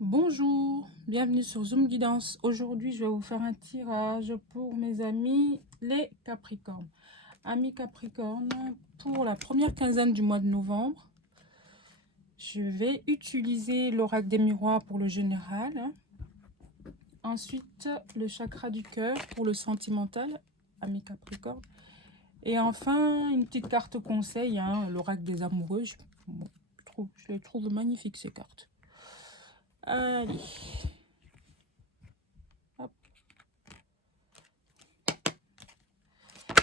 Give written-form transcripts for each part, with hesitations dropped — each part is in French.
Bonjour, bienvenue sur Zoom Guidance. Aujourd'hui, je vais vous faire un tirage pour mes amis les Capricornes. Amis Capricornes, pour la première quinzaine du mois de novembre, je vais utiliser l'oracle des miroirs pour le général. Ensuite, le chakra du cœur pour le sentimental, amis Capricornes. Et enfin, une petite carte conseil, l'oracle des amoureux. Je les trouve magnifiques ces cartes. Allez. Hop.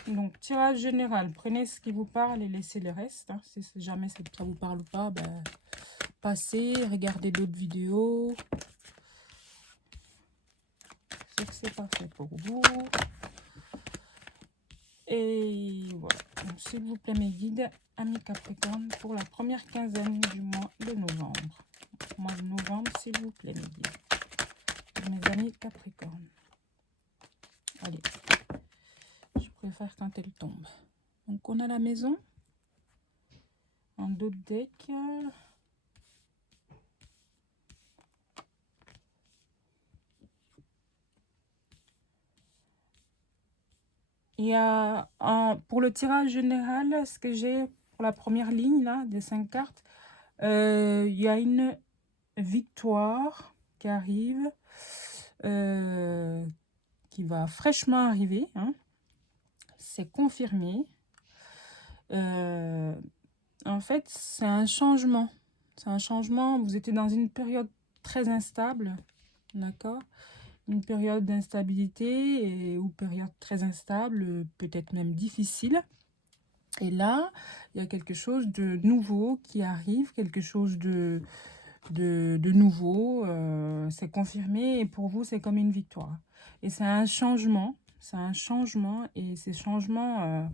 Donc, tirage général. Prenez ce qui vous parle et laissez le reste. Si jamais ça vous parle ou pas, ben, passez, regardez d'autres vidéos. C'est que c'est pas fait pour vous. Et voilà. Donc, s'il vous plaît, mes guides, amis Capricorne, pour la première quinzaine du mois de novembre. Mois de novembre, s'il vous plaît, mes guides. Mes amis Capricorne. Allez. Je préfère quand elle tombe. Donc, on a la maison. Un d'autres deck. Il y a pour le tirage général, ce que j'ai pour la première ligne là, des 5 cartes, il y a une victoire qui arrive, qui va fraîchement arriver. C'est confirmé. En fait, c'est un changement. C'est un changement. Vous étiez dans une période très instable, d'accord? Une période d'instabilité ou période très instable, peut-être même difficile. Et là, il y a quelque chose de nouveau qui arrive, quelque chose de nouveau. C'est confirmé et pour vous, c'est comme une victoire. Et c'est un changement. C'est un changement et ces changements,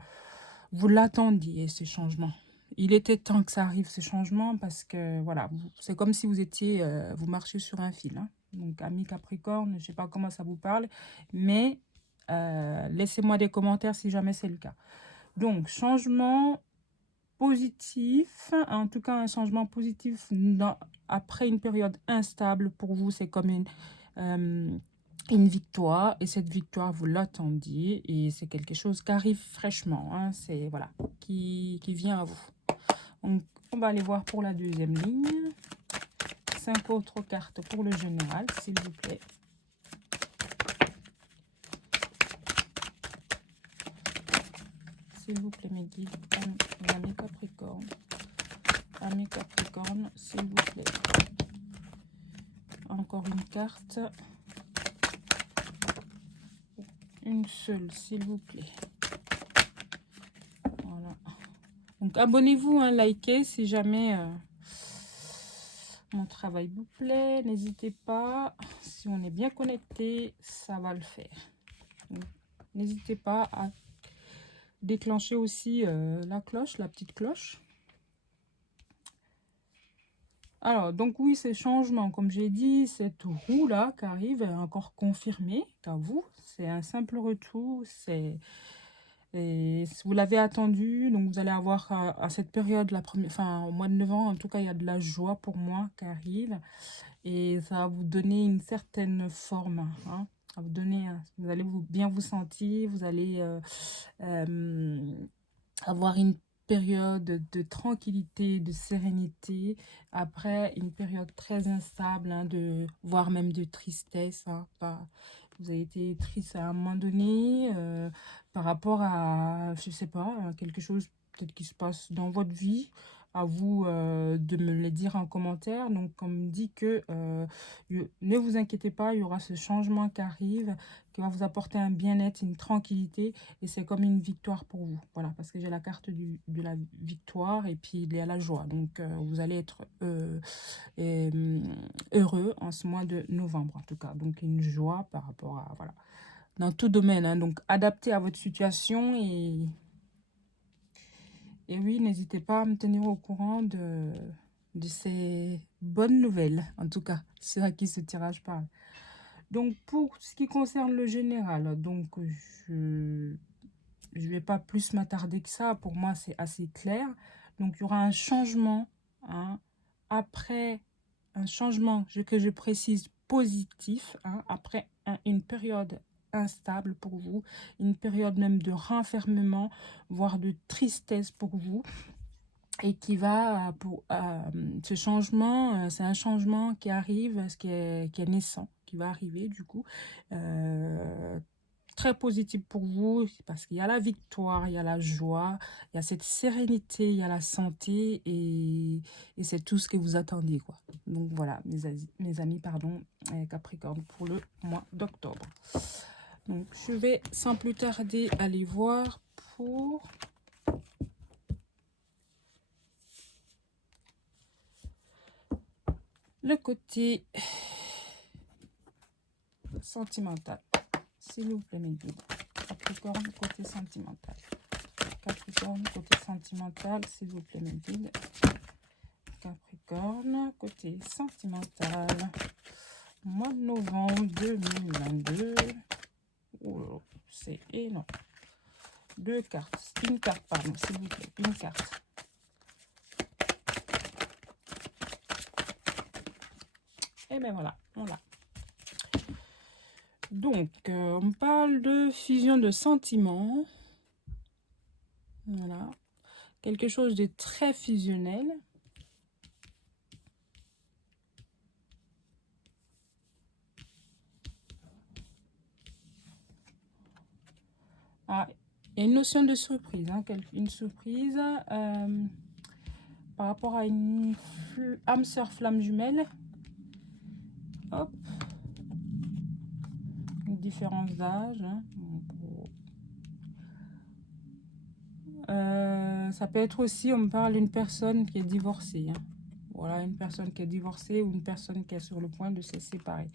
vous l'attendiez, ces changements. Il était temps que ça arrive, ces changements, parce que, voilà, c'est comme si vous étiez, vous marchiez sur un fil. Donc, amis Capricorne, je ne sais pas comment ça vous parle, mais laissez-moi des commentaires si jamais c'est le cas. Donc, changement positif, en tout cas un changement positif après une période instable pour vous, c'est comme une victoire, et cette victoire, vous l'attendiez, et c'est quelque chose qui arrive fraîchement, c'est voilà, qui vient à vous. Donc, on va aller voir pour la deuxième ligne. 5 autres cartes pour le général, s'il vous plaît. S'il vous plaît, mes guides, mes amis Capricorne. Amis Capricorne, s'il vous plaît. Encore une carte. Une seule, s'il vous plaît. Voilà. Donc, abonnez-vous, likez si jamais mon travail vous plaît. N'hésitez pas. Si on est bien connecté, ça va le faire. N'hésitez pas à déclencher aussi la cloche, la petite cloche. Alors, donc oui, ces changements, comme j'ai dit, cette roue-là qui arrive est encore confirmée qu'à vous. C'est un simple retour, et vous l'avez attendu, donc vous allez avoir à cette période, au mois de novembre, en tout cas, il y a de la joie pour moi qui arrive. Et ça va vous donner une certaine forme. Ça va vous donner, vous allez bien vous sentir, vous allez avoir une période de tranquillité, de sérénité, après une période très instable, voire même de tristesse. Vous avez été triste à un moment donné par rapport à, je sais pas, à quelque chose peut-être qui se passe dans votre vie. À vous de me le dire en commentaire. Donc, comme dit que ne vous inquiétez pas, il y aura ce changement qui arrive, qui va vous apporter un bien-être, une tranquillité, et c'est comme une victoire pour vous. Voilà, parce que j'ai la carte de la victoire et puis il y a la joie. Donc, vous allez être heureux en ce mois de novembre, en tout cas. Donc, une joie par rapport à, voilà, dans tout domaine. Donc, adapté à votre situation et oui, n'hésitez pas à me tenir au courant de ces bonnes nouvelles, en tout cas, c'est à qui ce tirage parle. Donc, pour ce qui concerne le général, donc je vais pas plus m'attarder que ça. Pour moi, c'est assez clair. Donc, il y aura un changement après un changement, que je précise positif, hein, après une période instable pour vous, une période même de renfermement, voire de tristesse pour vous, et qui va ce changement, c'est un changement qui arrive, qui est naissant, qui va arriver du coup, très positif pour vous, parce qu'il y a la victoire, il y a la joie, il y a cette sérénité, il y a la santé, et c'est tout ce que vous attendiez, quoi. Donc voilà, mes amis, pardon, Capricorne, pour le mois d'octobre. Donc je vais sans plus tarder aller voir pour le côté sentimental. S'il vous plaît, mes guides. Capricorne, côté sentimental. Capricorne, côté sentimental, s'il vous plaît, mes guides. Capricorne, côté sentimental. Mois de novembre 2022. Oh, c'est énorme. Deux cartes. Une carte, pardon, s'il vous plaît. Une carte. Et bien voilà, voilà. Donc, on parle de fusion de sentiments. Voilà. Quelque chose de très fusionnel. Ah, il y a une notion de surprise. Hein, une surprise par rapport à une âme sœur flamme jumelle. Hop. Une différence d'âge. Hein. Ça peut être aussi, on me parle d'une personne qui est divorcée. Hein. Voilà, une personne qui est divorcée ou une personne qui est sur le point de se séparer.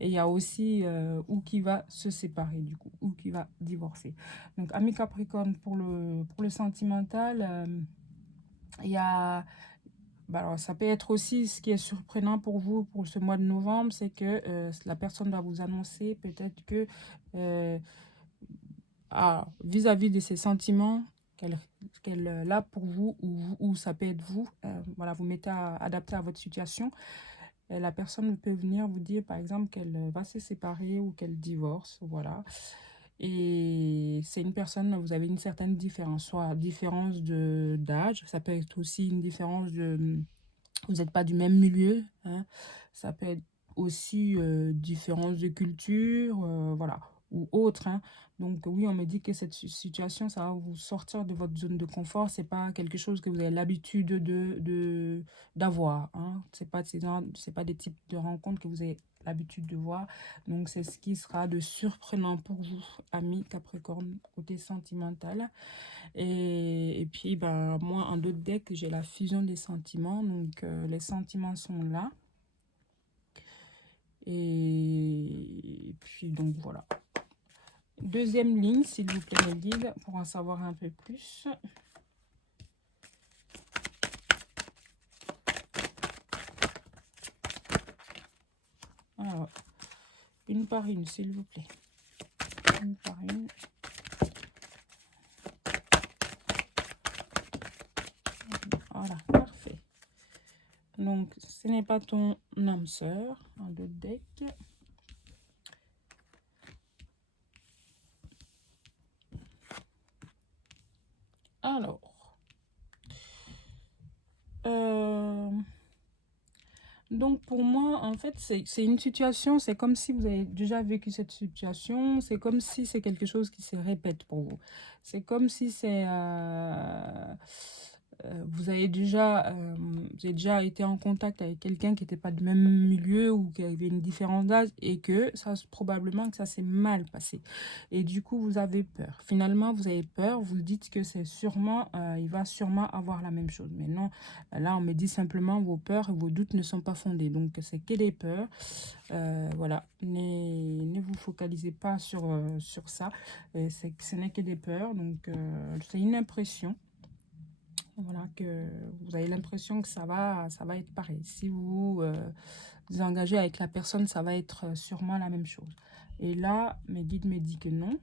Et il y a aussi ou qui va se séparer du coup, ou qui va divorcer. Donc, ami Capricorne, pour le sentimental, il y a... Bah alors, ça peut être aussi ce qui est surprenant pour vous pour ce mois de novembre, c'est que la personne va vous annoncer peut-être que vis-à-vis de ses sentiments qu'elle a pour vous, ou ça peut être vous, voilà, vous mettez adapté à votre situation. La personne peut venir vous dire par exemple qu'elle va se séparer ou qu'elle divorce, voilà. Et c'est une personne, vous avez une certaine différence, soit différence d'âge, ça peut être aussi une différence de... Vous n'êtes pas du même milieu, hein. Ça peut être aussi différence de culture, voilà, ou autre, hein. Donc oui, on me dit que cette situation, ça va vous sortir de votre zone de confort. C'est pas quelque chose que vous avez l'habitude d'avoir, hein. C'est pas des types de rencontres que vous avez l'habitude de voir. Donc c'est ce qui sera de surprenant pour vous, amis Capricorne, côté sentimental. Et puis, ben, moi, en d'autres decks, j'ai la fusion des sentiments. Donc, les sentiments sont là. Et puis, donc, voilà. Deuxième ligne, s'il vous plaît, mes guides, pour en savoir un peu plus. Alors, une par une, s'il vous plaît. Une par une. Voilà, parfait. Donc, ce n'est pas ton âme sœur, en d'autres decks. Alors, donc pour moi, en fait, c'est une situation, c'est comme si vous avez déjà vécu cette situation, c'est comme si c'est quelque chose qui se répète pour vous. C'est comme si vous avez déjà été en contact avec quelqu'un qui n'était pas du même milieu ou qui avait une différence d'âge et que probablement que ça s'est mal passé. Et du coup, vous avez peur. Finalement, vous avez peur, vous dites que c'est sûrement, il va sûrement avoir la même chose. Mais non, là, on me dit simplement vos peurs et vos doutes ne sont pas fondés. Donc, c'est que des peurs. Voilà, ne vous focalisez pas sur ça. Ce n'est que des peurs. Donc, c'est une impression. Voilà, que vous avez l'impression que ça va être pareil. Si vous vous engagez avec la personne, ça va être sûrement la même chose. Et là, mes guides me disent que non.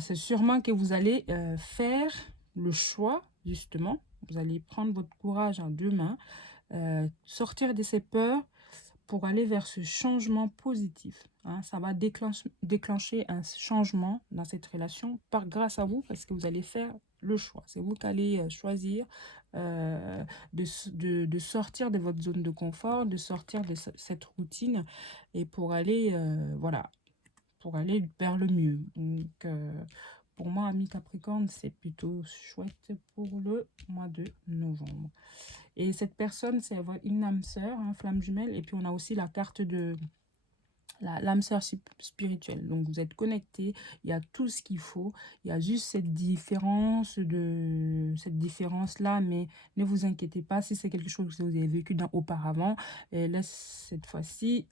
C'est sûrement que vous allez faire le choix, justement. Vous allez prendre votre courage en deux mains. sortir de ces peurs pour aller vers ce changement positif. Hein. Ça va déclencher un changement dans cette relation grâce à vous, parce que vous allez faire le choix. C'est vous qui allez choisir de sortir de votre zone de confort, de sortir de cette routine, et pour aller, voilà, pour aller vers le mieux. Donc, pour moi, ami Capricorne, c'est plutôt chouette pour le mois de novembre. Et cette personne, c'est une âme sœur, hein, flamme jumelle. Et puis, on a aussi la carte de l'âme sœur spirituelle. Donc, vous êtes connectés. Il y a tout ce qu'il faut. Il y a juste cette différence-là. Mais ne vous inquiétez pas si c'est quelque chose que vous avez vécu auparavant. Et là, cette fois-ci,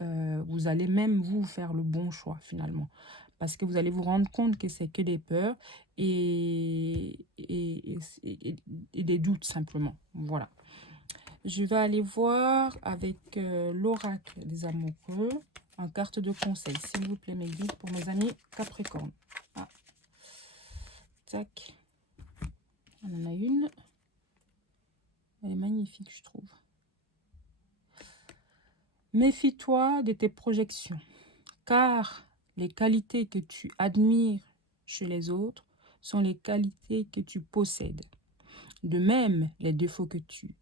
vous allez même vous faire le bon choix, finalement. Parce que vous allez vous rendre compte que c'est que des peurs et des doutes, simplement. Voilà. Je vais aller voir avec l'oracle des amoureux en carte de conseil. S'il vous plaît, mes guides, pour mes amis Capricorne. Ah. Tac. On en a une. Elle est magnifique, je trouve. Méfie-toi de tes projections, car les qualités que tu admires chez les autres sont les qualités que tu possèdes. De même, les défauts qui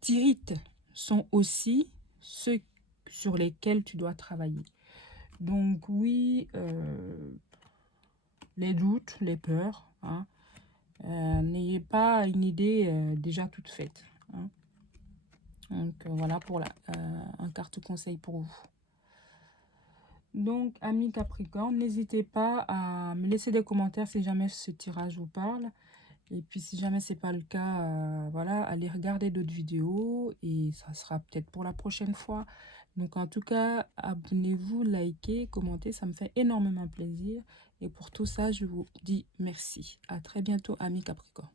t'irritent sont aussi ceux sur lesquels tu dois travailler. Donc oui, les doutes, les peurs, hein, n'ayez pas une idée déjà toute faite. Hein. Donc voilà pour un carte conseil pour vous. Donc, amis Capricorne, n'hésitez pas à me laisser des commentaires si jamais ce tirage vous parle. Et puis, si jamais ce n'est pas le cas, voilà, allez regarder d'autres vidéos et ça sera peut-être pour la prochaine fois. Donc, en tout cas, abonnez-vous, likez, commentez, ça me fait énormément plaisir. Et pour tout ça, je vous dis merci. À très bientôt, amis Capricorne.